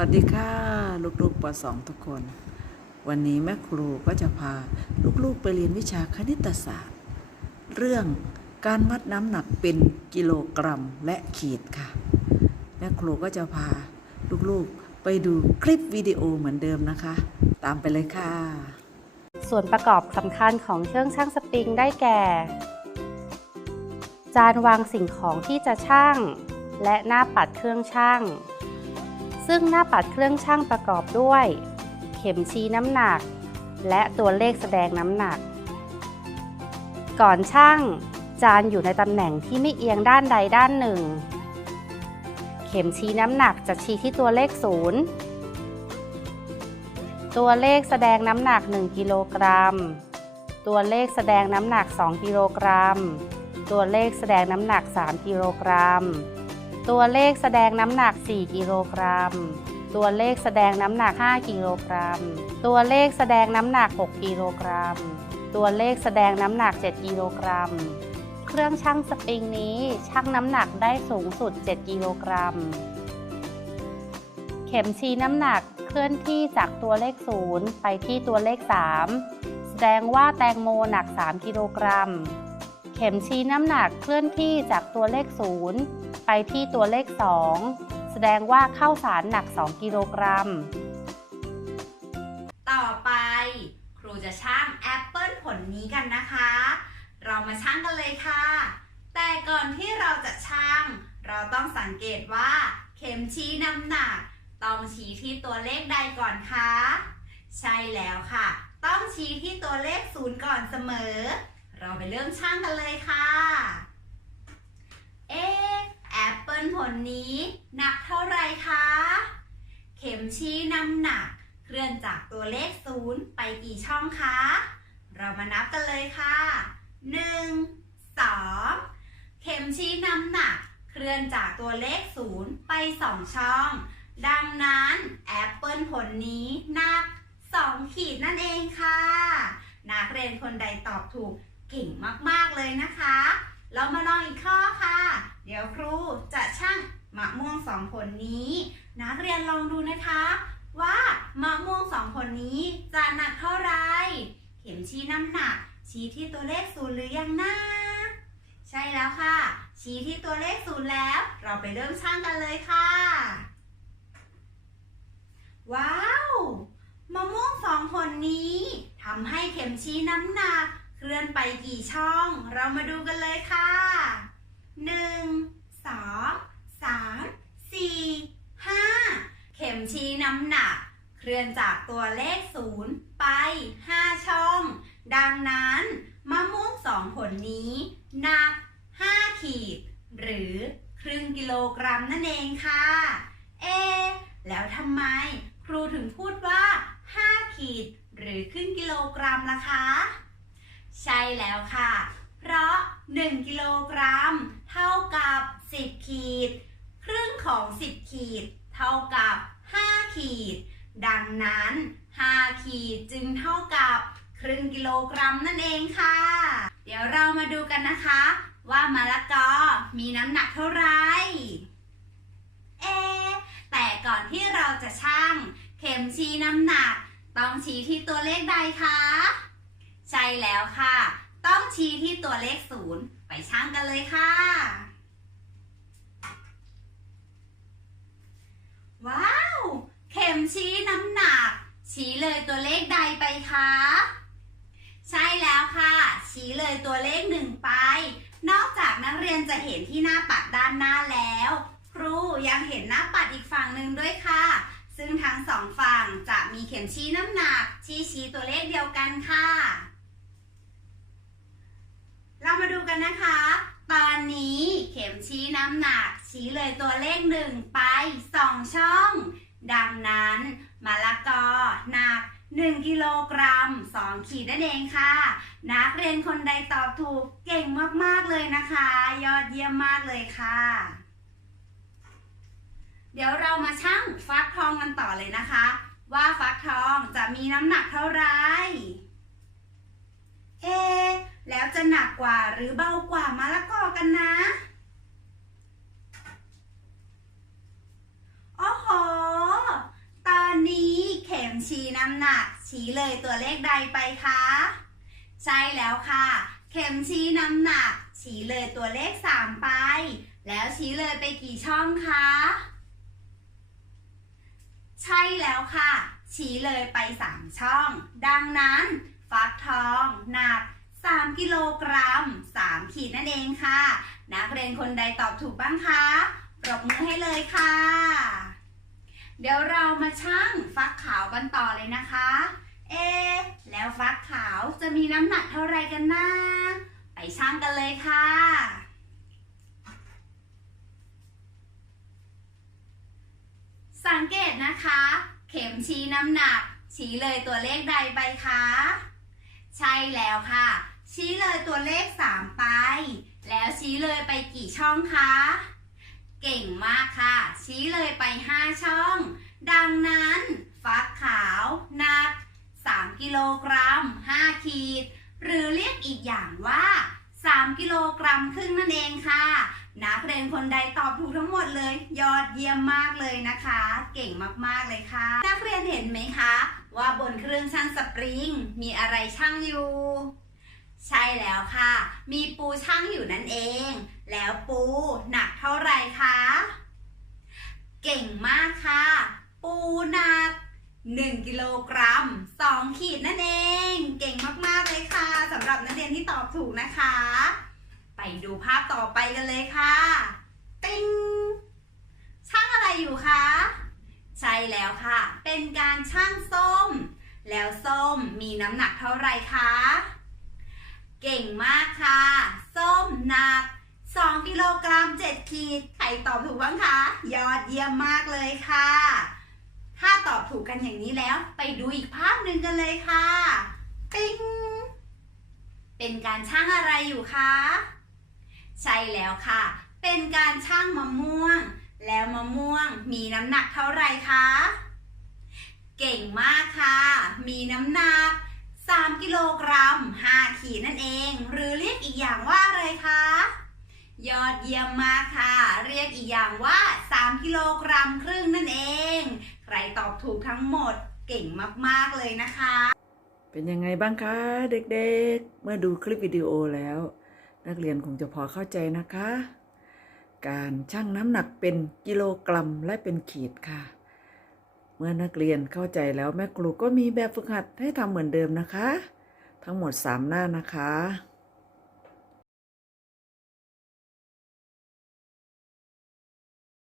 วัสดีค่ะ ลูกๆป .2 ทุกคน วันนี้แม่ครูก็จะพาลูกๆไปเรียนวิชาคณิตศาสตร์ เรื่องการวัดน้ำหนักเป็นกิโลกรัมและขีดค่ะ แม่ครูก็จะพาลูกๆไปดูคลิปวิดีโอเหมือนเดิมนะคะ ตามไปเลยค่ะ ส่วนประกอบสำคัญของเครื่องชั่งสปริงได้แก่ จานวางสิ่งของที่จะชั่งและหน้าปัดเครื่องชั่ง ซึ่งหน้าปัดเครื่องชั่งประกอบด้วย เข็มชี้น้ำหนัก และตัวเลขแสดงน้ำหนัก ก่อนชั่งจานอยู่ในตำแหน่งที่ไม่เอียงด้านใดด้านหนึ่ง เข็มชี้น้ำหนักจะชี้ที่ตัวเลขศูนย์ตัวเลขแสดงน้ำหนัก 1 กิโลกรัม ตัวเลขแสดงน้ำหนัก 2 กิโลกรัม ตัวเลขแสดงน้ำหนัก 3 กิโลกรัม ตัวเลขแสดงน้ำหนัก 4 กิโลกรัม ตัวเลขแสดงน้ำหนัก 5 กิโลกรัม ตัวเลขแสดงน้ำหนัก 6 กิโลกรัม ตัวเลขแสดงน้ำหนัก 7 กิโลกรัม เครื่องชั่งสปริงนี้ชั่งน้ำหนักได้สูงสุด 7 กิโลกรัม เข็มชี้น้ำหนักเคลื่อนที่จากตัวเลข 0 ไปที่ตัวเลข 3 แสดงว่าแตงโมหนัก 3 กิโลกรัม เข็มชี้น้ำหนักเคลื่อนที่จากตัวเลข 0 ไปที่ตัวเลข 2 แสดงว่าข้าวสารหนัก 2 กิโลกรัม ต่อไป ครูจะชั่งแอปเปิลผลนี้กันนะคะ เรามาชั่งกันเลยค่ะ แต่ก่อนที่เราจะชั่งเราต้องสังเกตว่า เข็มชี้น้ำหนัก ต้องชี้ที่ตัวเลขใดก่อนคะ ใช่แล้วค่ะ ต้องชี้ที่ตัวเลขศูนย์ก่อนเสมอ เราไปเริ่มชั่งกันเลยค่ะ เอ๊ะแอปเปิลผลนี้หนักเท่าไรคะ เข็มชี้น้ำหนัก เคลื่อนจากตัวเลขศูนย์ไปกี่ช่องคะ เรามานับกันเลยค่ะ 1 2 เข็มชี้น้ำหนัก เคลื่อนจากตัวเลขศูนย์ไป 2 ช่อง ดังนั้นแอปเปิลผลนี้หนัก2ขีดนั่นเองค่ะ นักเรียนคนใดตอบถูกเก่งมาก ๆ เลยนะคะ เรามาลองอีกข้อค่ะ เดี๋ยวครูจะชั่งมะม่วงสองผลนี้ นักเรียนลองดูนะคะ ว่ามะม่วงสองผลนี้จะหนักเท่าไหรเข็มชี้น้ำหนัก ชี้ที่ตัวเลขศูนย์หรือยังนะใช่แล้วค่ะ ชี้ที่ตัวเลขศูนย์แล้ว เราไปเริ่มช่างกันเลยค่ะ ว้าว มะม่วงสองผลนี้ทำให้เข็มชี้น้ำหนัก เคลื่อนไปกี่ช่อง เรามาดูกันเลยค่ะหนึ่งสองสามสี่ห้าเข็มชี้น้ำหนัก เคลื่อนจากตัวเลขศูนย์ไป 5 ช่อง ดังนั้น มะม่วงสองผลนี้หนัก 5 ขีด หรือครึ่งกิโลกรัมนั่นเองค่ะ เอ แล้วทำไมครูถึงพูดว่า 5 ขีด หรือครึ่งกิโลกรัมล่ะคะ ใช่แล้วค่ะ เพราะ 1 กิโลกรัม เท่ากับ 10 ขีด ครึ่งของ 10 ขีด เท่ากับ 5 ขีด ดังนั้น 5 ขีดจึงเท่ากับครึ่งกิโลกรัมนั่นเองค่ะ เดี๋ยวเรามาดูกันนะคะ ว่ามะละกอมีน้ำหนักเท่าไหร่เอแต่ก่อนที่เราจะชั่ง เข็มชี้น้ำหนัก ต้องชี้ที่ตัวเลขใดคะ ใช่แล้วค่ะ ต้องชี้ที่ตัวเลขศูนย์ไปชั่งกันเลยค่ะ ว้าว เข็มชี้น้ำหนัก ชี้เลยตัวเลขใดไปคะใช่แล้วค่ะ ชี้เลยตัวเลขหนึ่งไป นอกจากนักเรียนจะเห็นที่หน้าปัดด้านหน้าแล้ว ครูยังเห็นหน้าปัดอีกฝั่งหนึ่งด้วยค่ะ ซึ่งทั้งสองฝั่งจะมีเข็มชี้น้ำหนัก ชี้ชี้ตัวเลขเดียวกันค่ะ เรามาดูกันนะคะ ตอนนี้เข็มชี้น้ำหนัก ชี้เลยตัวเลขหนึ่งไปสองช่อง ดังนั้นมะละกอหนัก1กิโลกรัม2ขีดนั่นเองค่ะ นักเรียนคนใดตอบถูกเก่งมาก ๆ เลยนะคะ ยอดเยี่ยมมากเลยค่ะ เดี๋ยวเรามาชั่งฟักทองกันต่อเลยนะคะ ว่าฟักทองจะมีน้ำหนักเท่าไหร่เอ แล้วจะหนักกว่าหรือเบากว่ามะละกอกันนะโอ้โห ตอนนี้เข็มชี้น้ำหนัก ชี้เลยตัวเลขใดไปคะ ใช่แล้วค่ะ เข็มชี้น้ำหนัก ชี้เลยตัวเลข 3 ไป แล้วชี้เลยไปกี่ช่องคะ ใช่แล้วค่ะ ชี้เลยไป 3 ช่อง ดังนั้น ฟักทองหนัก 3 กิโลกรัม 3 ขีดนั่นเองค่ะ นักเรียนคนใดตอบถูกบ้างคะ ปรบมือให้เลยค่ะ เดี๋ยวเรามาชั่งฟักขาวกันต่อเลยนะคะ เอ แล้วฟักขาวจะมีน้ำหนักเท่าไรกันนะ ไปชั่งกันเลยค่ะสังเกตนะคะ เข็มชี้น้ำหนัก ชี้เลยตัวเลขใดไปคะ ใช่แล้วค่ะ ชี้เลยตัวเลข 3 ไป แล้วชี้เลยไปกี่ช่องคะ เก่งมากค่ะ ชี้เลยไป 5 ช่อง ดังนั้นฟักขาวหนัก 3 กิโลกรัม 5 ขีด หรือเรียกอีกอย่างว่า 3 กิโลกรัมครึ่งนั่นเองค่ะนักเรียนคนใดตอบถูกทั้งหมดเลย ยอดเยี่ยมมากเลยนะคะ เก่งมากๆเลยค่ะ นักเรียนเห็นไหมคะ ว่าบนเครื่องชั่งสปริงมีอะไรชั่งอยู่ ใช่แล้วค่ะ มีปูชั่งอยู่นั่นเอง แล้วปูหนักเท่าไหร่คะ เก่งมากค่ะ ปูหนัก 1 กิโลกรัม 2 ขีดนั่นเอง เก่งมาก ๆ เลยค่ะสำหรับนักเรียนที่ตอบถูกนะคะ ไปดูภาพต่อไปกันเลยค่ะติ้งช่างอะไรอยู่คะ ใช่แล้วค่ะ เป็นการช่างส้ม แล้วส้มมีน้ำหนักเท่าไหร่คะ เก่งมากค่ะ ส้มหนัก 2 กิโลกรัม 7 ขีด ใครตอบถูกบ้างคะ ยอดเยี่ยมมากเลยค่ะ ถ้าตอบถูกกันอย่างนี้แล้ว ไปดูอีกภาพหนึ่งกันเลยค่ะ ปิ๊ง เป็นการช่างอะไรอยู่คะ ใช่แล้วค่ะ เป็นการช่างมะม่วง แล้วมะม่วงมีน้ำหนักเท่าไหร่คะ เก่งมากค่ะ มีน้ำหนัก 3 กิโลกรัม 5 ขีดนั่นเอง หรือเรียกอีกอย่างว่าอะไรคะ ยอดเยี่ยมมากค่ะ เรียกอีกอย่างว่า 3 กิโลกรัมครึ่งนั่นเอง ใครตอบถูกทั้งหมดเก่งมากๆเลยนะคะ เป็นยังไงบ้างคะเด็กๆ เมื่อดูคลิปวิดีโอแล้ว นักเรียนคงจะพอเข้าใจนะคะ การชั่งน้ำหนักเป็นกิโลกรัมและเป็นขีดค่ะ มื่อนักเรียนเข้าใจแล้วแม่ครูก็มีแบบฝึกหัดให้ทำเหมือนเดิมนะคะ ทั้งหมด 3 หน้านะคะ